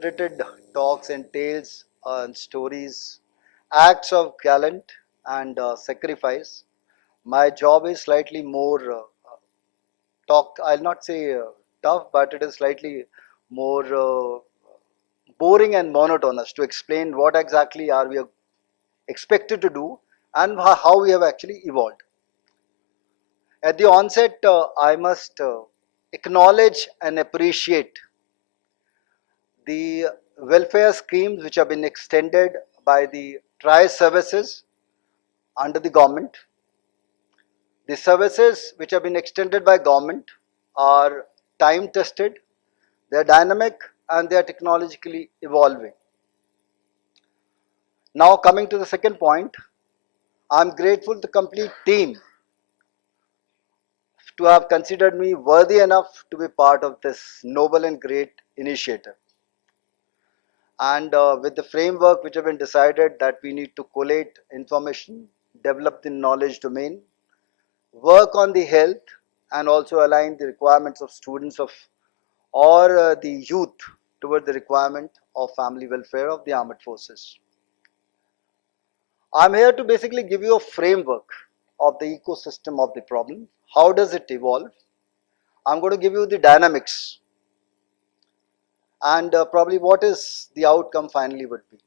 Spirited talks and tales and stories, acts of gallant and sacrifice. My job is slightly more I'll not say tough, but it is slightly more boring and monotonous to explain what exactly are we expected to do and how we have actually evolved. At the onset, I must acknowledge and appreciate the welfare schemes which have been extended by the tri services under the government. The services which have been extended by government are time tested, they are dynamic, and they are technologically evolving. Now coming to the second point, I am grateful to the complete team to have considered me worthy enough to be part of this noble and great initiative. And with the framework which have been decided that we need to collate information, develop the knowledge domain, work on the health, and also align the requirements of students of or the youth toward the requirement of family welfare of the armed forces. I'm here to basically give you a framework of the ecosystem of the problem. How does it evolve? I'm going to give you the dynamics and probably what is the outcome finally would be.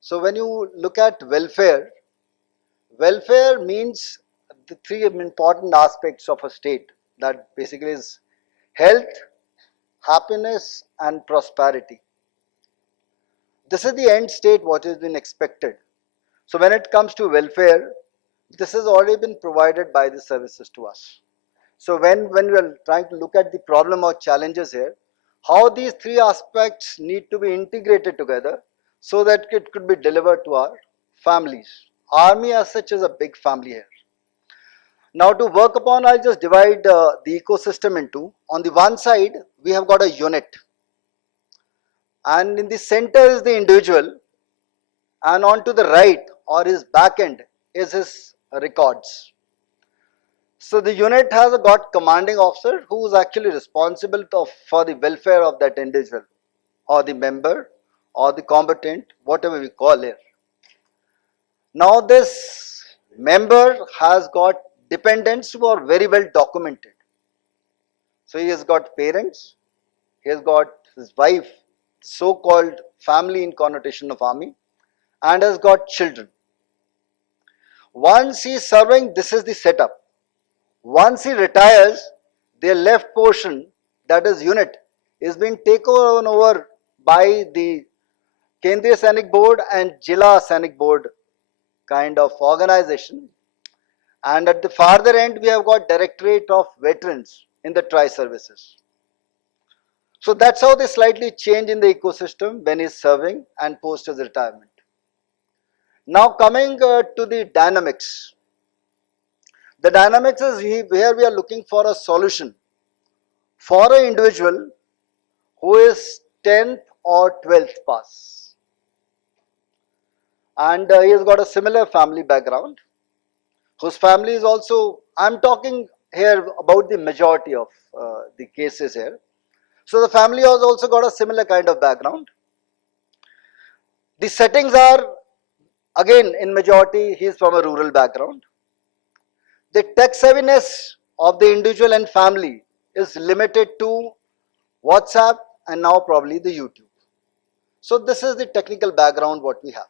So when you look at welfare, welfare means the three important aspects of a state, that basically is health, happiness and prosperity. This is the end state what has been expected. So when it comes to welfare, this has already been provided by the services to us. So when we are trying to look at the problem or challenges here, how these three aspects need to be integrated together so that it could be delivered to our families. Army as such is a big family here. Now to work upon, I'll just divide the ecosystem into, on the one side we have got a unit, and in the center is the individual, and on to the right or his back end is his records. So the unit has got commanding officer who is actually responsible for the welfare of that individual or the member or the combatant, whatever we call it. Now this member has got dependents who are very well documented. So he has got parents, he has got his wife, so-called family in connotation of army, and has got children. Once he is serving, this is the setup. Once he retires, their left portion, that is unit, is being taken over by the Kendriya Sainik Board and Jila Sainik Board kind of organization. And at the farther end, we have got Directorate of Veterans in the tri-services. So that's how they slightly change in the ecosystem when he's serving and post his retirement. Now coming to the dynamics. The dynamics is where we are looking for a solution for an individual who is 10th or 12th pass. And he has got a similar family background, whose family is also, I'm talking here about the majority of the cases here. So the family has also got a similar kind of background. The settings are, again in majority, he is from a rural background. The tech savviness of the individual and family is limited to WhatsApp and now probably the YouTube. So this is the technical background what we have.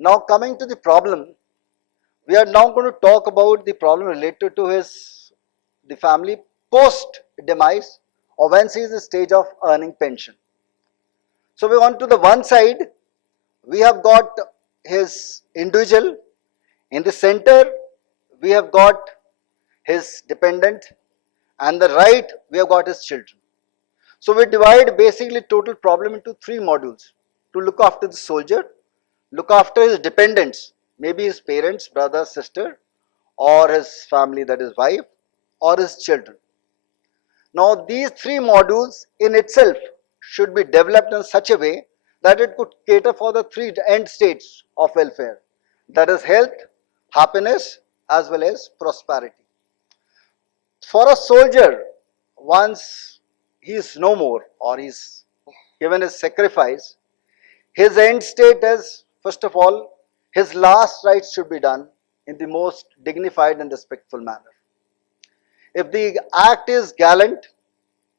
Now coming to the problem, we are now going to talk about the problem related to the family post demise or when he is in the stage of earning pension. So we want to the one side, we have got his individual, in the center we have got his dependent, and the right we have got his children. So we divide basically total problem into three modules: to look after the soldier, look after his dependents, maybe his parents, brother, sister, or his family, that is wife, or his children. Now these three modules in itself should be developed in such a way that it could cater for the three end states of welfare, that is health, happiness as well as prosperity. For a soldier, once he is no more or he is given his sacrifice, his end state is, first of all, his last rites should be done in the most dignified and respectful manner. If the act is gallant,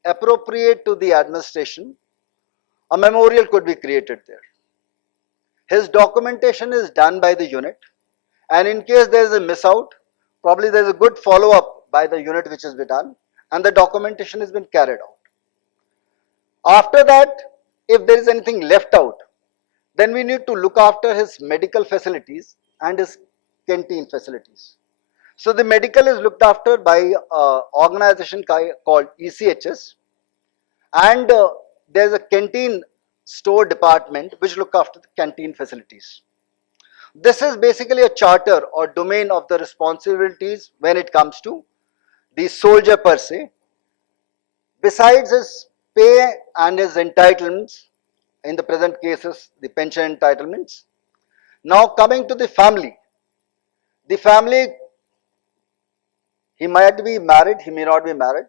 appropriate to the administration, a memorial could be created there. His documentation is done by the unit, and in case there is a miss out, probably there is a good follow up by the unit which has been done, and the documentation has been carried out. After that, if there is anything left out, then we need to look after his medical facilities and his canteen facilities. So the medical is looked after by an organization called ECHS, and there is a canteen store department which look after the canteen facilities. This is basically a charter or domain of the responsibilities when it comes to the soldier per se. Besides his pay and his entitlements, in the present cases the pension entitlements. Now coming to the family, he might be married, he may not be married.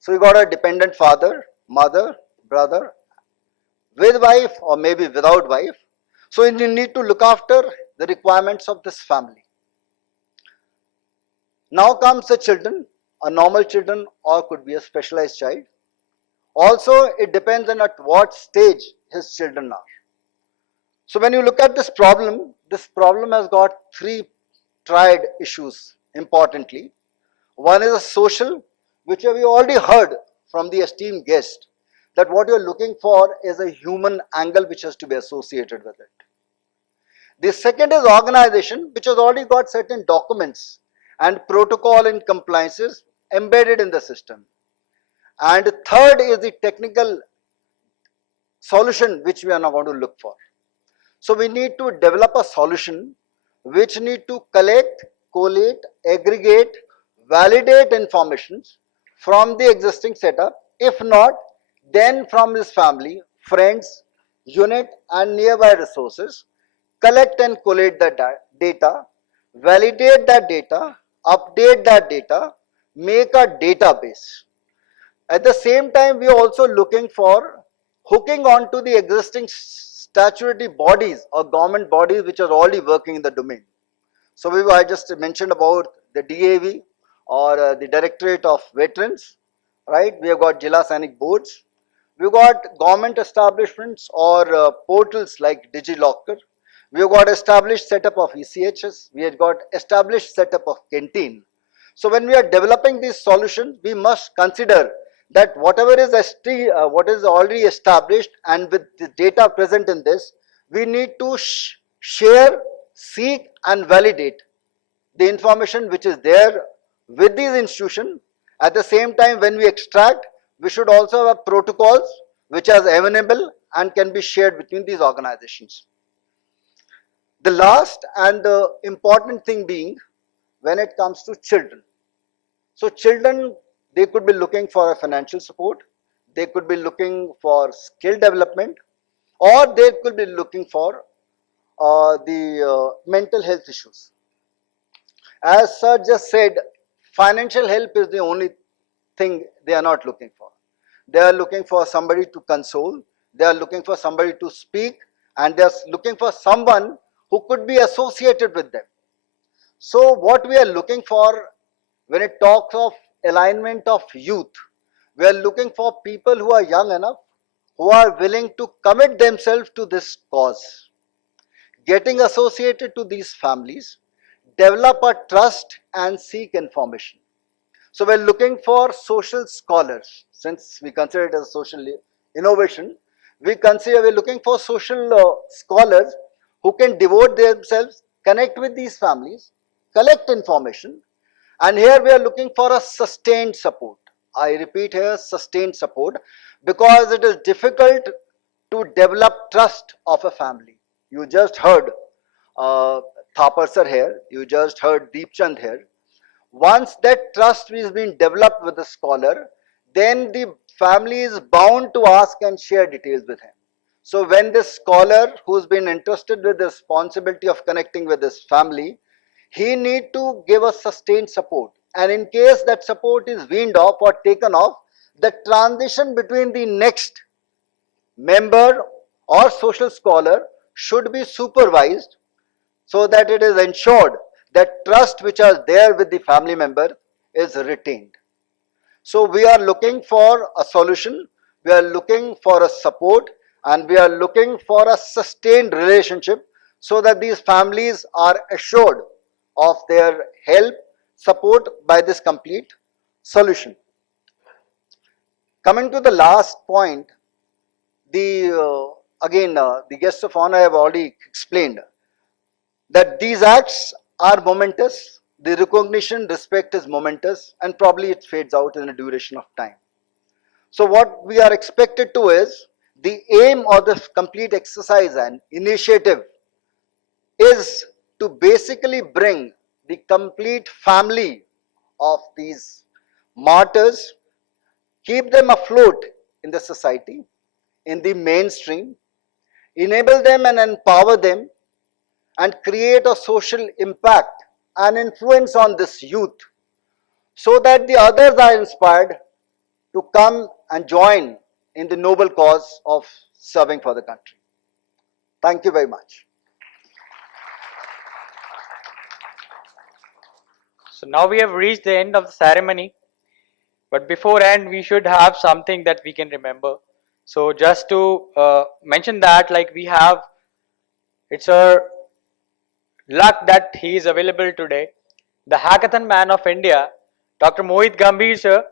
So you got a dependent father, mother, brother, with wife or maybe without wife. So you need to look after the requirements of this family. Now comes the children, a normal children or could be a specialized child. Also, it depends on at what stage his children are. So when you look at this problem has got three triad issues importantly. One is a social, which we already heard from the esteemed guest, that what you're looking for is a human angle which has to be associated with it. The second is organization, which has already got certain documents and protocol and compliances embedded in the system. And third is the technical solution which we are now going to look for. So we need to develop a solution which need to collect, collate, aggregate, validate informations from the existing setup. If not, then from his family, friends, unit and nearby resources, collect and collate the data, validate that data, update that data, make a database. At the same time, we are also looking for hooking on to the existing statutory bodies or government bodies which are already working in the domain. So I just mentioned about the DAV or the Directorate of Veterans, right? We have got Jilla Sainik boards. We've got government establishments or portals like DigiLocker. We've got established setup of ECHS. We have got established setup of canteen. So when we are developing these solutions, we must consider that whatever is what is already established and with the data present in this, we need to share, seek and validate the information which is there with these institutions. At the same time, when we extract, we should also have protocols which are available and can be shared between these organizations. The last and the important thing being when it comes to children. So children, they could be looking for a financial support, they could be looking for skill development, or they could be looking for the mental health issues. As Sir just said, financial help is the only thing they are not looking for. They are looking for somebody to console, they are looking for somebody to speak, and they are looking for someone who could be associated with them. So what we are looking for when it talks of alignment of youth, we are looking for people who are young enough, who are willing to commit themselves to this cause, getting associated to these families, develop a trust and seek information. So we are looking for social scholars. Since we consider it as social innovation, we are looking for social scholars who can devote themselves, connect with these families, collect information, and here we are looking for a sustained support. I repeat here, sustained support, because it is difficult to develop trust of a family. You just heard Thapar sir here, you just heard Deepchand here. Once that trust is being developed with the scholar, then the family is bound to ask and share details with him. So when this scholar who's been entrusted with the responsibility of connecting with his family, he need to give a sustained support. And in case that support is weaned off or taken off, the transition between the next member or social scholar should be supervised so that it is ensured that trust which are there with the family member is retained. So we are looking for a solution, we are looking for a support, and we are looking for a sustained relationship so that these families are assured of their help, support by this complete solution. Coming to the last point, the guests of honor have already explained that these acts are momentous, the recognition, respect is momentous, and probably it fades out in a duration of time. So what we are expected to is, the aim of the complete exercise and initiative is to basically bring the complete family of these martyrs, keep them afloat in the society, in the mainstream, enable them and empower them, and create a social impact and influence on this youth so that the others are inspired to come and join in the noble cause of serving for the country. Thank you very much. So now we have reached the end of the ceremony, but before end we should have something that we can remember. So just to mention that, like, we have, it's our luck that he is available today, the Hackathon Man of India, Dr. Mohit Gambhir sir,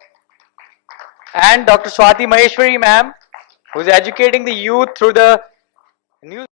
and Dr. Swati Maheshwari ma'am, who is educating the youth through the news.